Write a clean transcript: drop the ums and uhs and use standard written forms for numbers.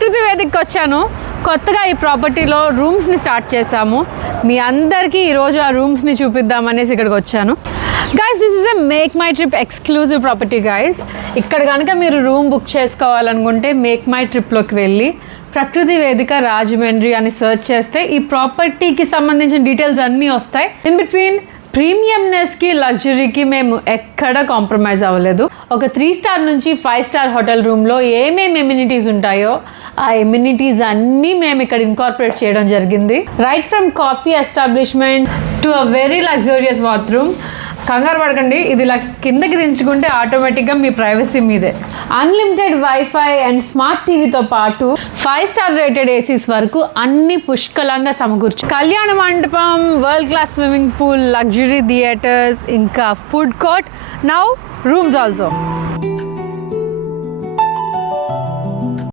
ప్రకృతి వేదికకి వచ్చాను. కొత్తగా ఈ ప్రాపర్టీలో రూమ్స్ని స్టార్ట్ చేశాము. మీ అందరికీ ఈరోజు ఆ రూమ్స్ని చూపిద్దామనేసి ఇక్కడికి వచ్చాను. Guys, this is a make my trip exclusive property guys. ఇక్కడ కనుక మీరు రూమ్ బుక్ చేసుకోవాలనుకుంటే మేక్ మై ట్రిప్లోకి వెళ్ళి ప్రకృతి వేదిక రాజమండ్రి అని సెర్చ్ చేస్తే ఈ ప్రాపర్టీకి సంబంధించిన డీటెయిల్స్ అన్నీ వస్తాయి. ఇన్ బిట్వీన్ ప్రీమియంనెస్కి లగ్జరీకి మేము ఎక్కడ కాంప్రమైజ్ అవ్వలేదు. ఒక 3 స్టార్ నుంచి 5 స్టార్ హోటల్ రూమ్లో ఏమేమి ఎమ్యూనిటీస్ ఉంటాయో ఆ ఎమ్యూనిటీస్ అన్నీ మేము ఇక్కడ ఇన్కార్పొరేట్ చేయడం జరిగింది. Right from coffee establishment to a very luxurious bathroom. కంగారు పడకండి, ఇది ఇలా కిందకి దించుకుంటే ఆటోమేటిక్గా మీ ప్రైవసీ మీదే. అన్లిమిటెడ్ వైఫై అండ్ స్మార్ట్ టీవీతో పాటు 5 స్టార్ రేటెడ్ ఏసీస్ వరకు అన్ని పుష్కలంగా సమకూర్చు. కళ్యాణ మండపం, world class swimming pool, luxury theatres, ఇంకా food court, now rooms also.